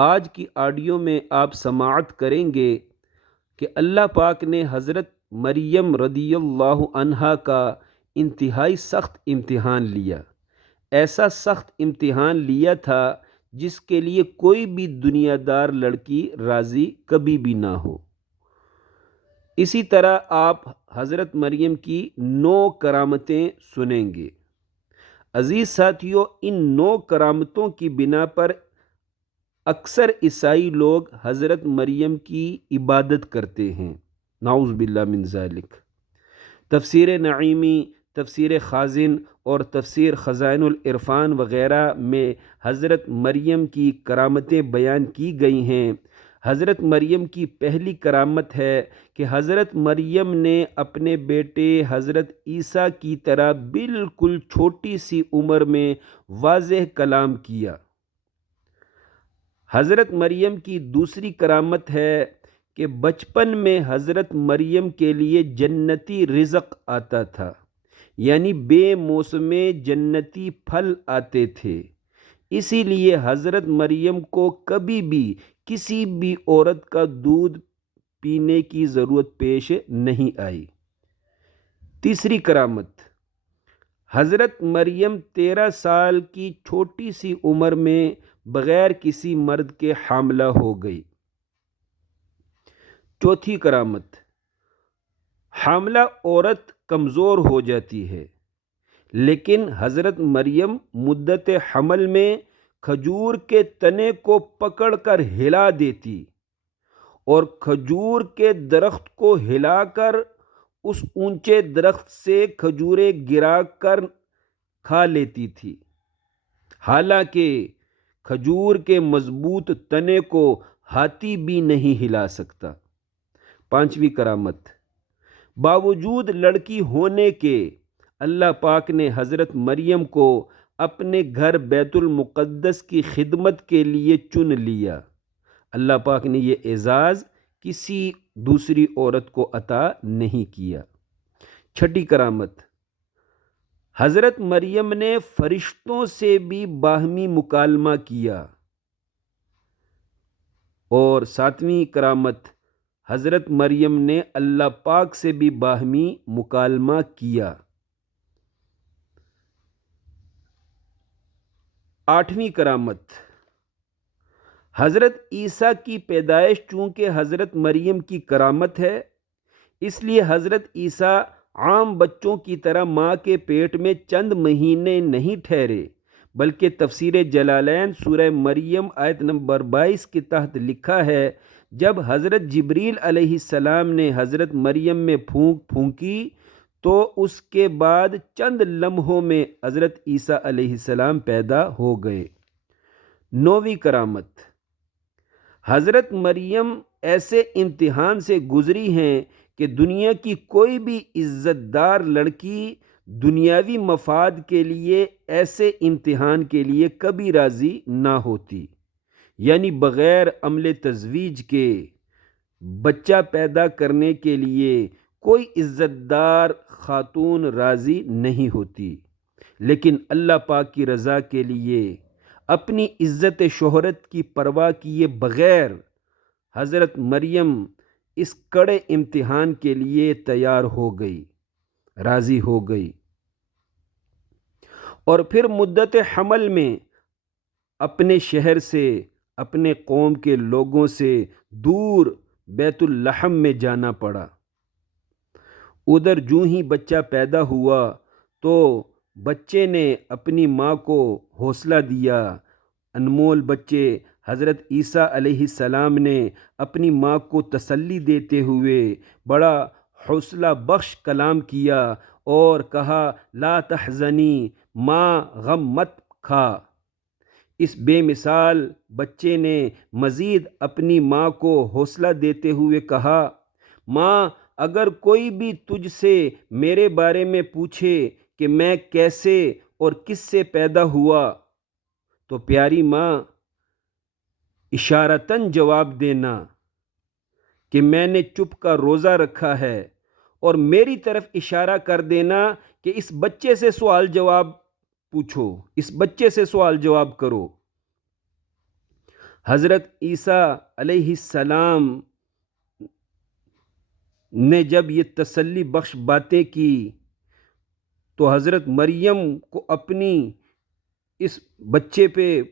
آج کی آڈیو میں آپ سماعت کریں گے کہ اللہ پاک نے حضرت مریم رضی اللہ عنہا کا انتہائی سخت امتحان لیا۔ ایسا سخت امتحان لیا تھا جس کے لیے کوئی بھی دنیا دار لڑکی راضی کبھی بھی نہ ہو۔ اسی طرح آپ حضرت مریم کی 9 کرامتیں سنیں گے۔ عزیز ساتھیوں، ان 9 کرامتوں کی بنا پر اکثر عیسائی لوگ حضرت مریم کی عبادت کرتے ہیں، نعوذ باللہ من ذالک۔ تفسیر نعیمی، تفسیر خازن اور تفسیر خزائن العرفان وغیرہ میں حضرت مریم کی کرامتیں بیان کی گئی ہیں۔ حضرت مریم کی پہلی کرامت ہے کہ حضرت مریم نے اپنے بیٹے حضرت عیسیٰ کی طرح بالکل چھوٹی سی عمر میں واضح کلام کیا۔ حضرت مریم کی دوسری کرامت ہے کہ بچپن میں حضرت مریم کے لیے جنتی رزق آتا تھا، یعنی بے موسمے جنتی پھل آتے تھے، اسی لیے حضرت مریم کو کبھی بھی کسی بھی عورت کا دودھ پینے کی ضرورت پیش نہیں آئی۔ تیسری کرامت، حضرت مریم 13 سال کی چھوٹی سی عمر میں بغیر کسی مرد کے حاملہ ہو گئی۔ چوتھی کرامت، حاملہ عورت کمزور ہو جاتی ہے، لیکن حضرت مریم مدت حمل میں کھجور کے تنے کو پکڑ کر ہلا دیتی اور کھجور کے درخت کو ہلا کر اس اونچے درخت سے کھجوریں گرا کر کھا لیتی تھی، حالانکہ کھجور کے مضبوط تنے کو ہاتھی بھی نہیں ہلا سکتا۔ پانچویں کرامت، باوجود لڑکی ہونے کے اللہ پاک نے حضرت مریم کو اپنے گھر بیت المقدس کی خدمت کے لیے چن لیا۔ اللہ پاک نے یہ اعزاز کسی دوسری عورت کو عطا نہیں کیا۔ چھٹی کرامت، حضرت مریم نے فرشتوں سے بھی باہمی مکالمہ کیا۔ اور ساتویں کرامت، حضرت مریم نے اللہ پاک سے بھی باہمی مکالمہ کیا۔ آٹھویں کرامت، حضرت عیسیٰ کی پیدائش چونکہ حضرت مریم کی کرامت ہے، اس لیے حضرت عیسیٰ عام بچوں کی طرح ماں کے پیٹ میں چند مہینے نہیں ٹھہرے، بلکہ تفسیر جلالین سورہ مریم آیت نمبر 22 کے تحت لکھا ہے، جب حضرت جبریل علیہ السلام نے حضرت مریم میں پھونک پھونکی تو اس کے بعد چند لمحوں میں حضرت عیسیٰ علیہ السلام پیدا ہو گئے۔ 9ویں کرامت، حضرت مریم ایسے امتحان سے گزری ہیں کہ دنیا کی کوئی بھی عزت دار لڑکی دنیاوی مفاد کے لیے ایسے امتحان کے لیے کبھی راضی نہ ہوتی، یعنی بغیر عمل تزویج کے بچہ پیدا کرنے کے لیے کوئی عزت دار خاتون راضی نہیں ہوتی، لیکن اللہ پاک کی رضا کے لیے اپنی عزت شہرت کی پرواہ کیے بغیر حضرت مریم اس کڑے امتحان کے لیے تیار ہو گئی، راضی ہو گئی، اور پھر مدت حمل میں اپنے شہر سے، اپنے قوم کے لوگوں سے دور بیت اللحم میں جانا پڑا۔ ادھر جوں ہی بچہ پیدا ہوا تو بچے نے اپنی ماں کو حوصلہ دیا۔ انمول بچے حضرت عیسیٰ علیہ السلام نے اپنی ماں کو تسلی دیتے ہوئے بڑا حوصلہ بخش کلام کیا اور کہا، لا تحزنی، ماں غم مت کھا۔ اس بے مثال بچے نے مزید اپنی ماں کو حوصلہ دیتے ہوئے کہا، ماں اگر کوئی بھی تجھ سے میرے بارے میں پوچھے کہ میں کیسے اور کس سے پیدا ہوا تو پیاری ماں اشارتاً جواب دینا کہ میں نے چپ کا روزہ رکھا ہے، اور میری طرف اشارہ کر دینا کہ اس بچے سے سوال جواب پوچھو، اس بچے سے سوال جواب کرو۔ حضرت عیسیٰ علیہ السلام نے جب یہ تسلی بخش باتیں کی تو حضرت مریم کو اپنی اس بچے پہ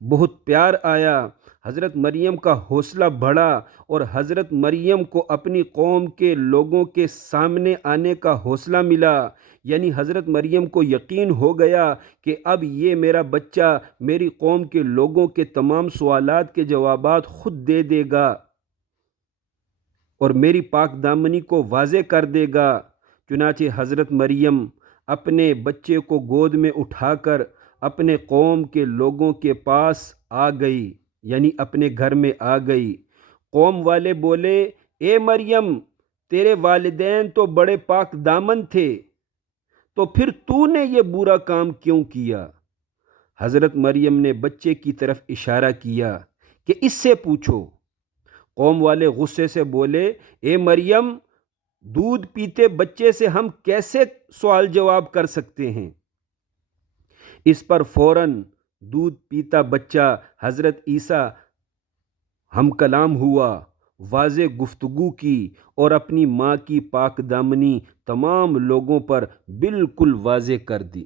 بہت پیار آیا، حضرت مریم کا حوصلہ بڑھا اور حضرت مریم کو اپنی قوم کے لوگوں کے سامنے آنے کا حوصلہ ملا، یعنی حضرت مریم کو یقین ہو گیا کہ اب یہ میرا بچہ میری قوم کے لوگوں کے تمام سوالات کے جوابات خود دے دے گا اور میری پاک دامنی کو واضح کر دے گا۔ چنانچہ حضرت مریم اپنے بچے کو گود میں اٹھا کر اپنے قوم کے لوگوں کے پاس آ گئی، یعنی اپنے گھر میں آ گئی۔ قوم والے بولے، اے مریم، تیرے والدین تو بڑے پاک دامن تھے، تو پھر تو نے یہ برا کام کیوں کیا؟ حضرت مریم نے بچے کی طرف اشارہ کیا کہ اس سے پوچھو۔ قوم والے غصے سے بولے، اے مریم، دودھ پیتے بچے سے ہم کیسے سوال جواب کر سکتے ہیں؟ اس پر فوراً دودھ پیتا بچہ حضرت عیسیٰ ہم کلام ہوا، واضح گفتگو کی اور اپنی ماں کی پاک دامنی تمام لوگوں پر بالکل واضح کر دی۔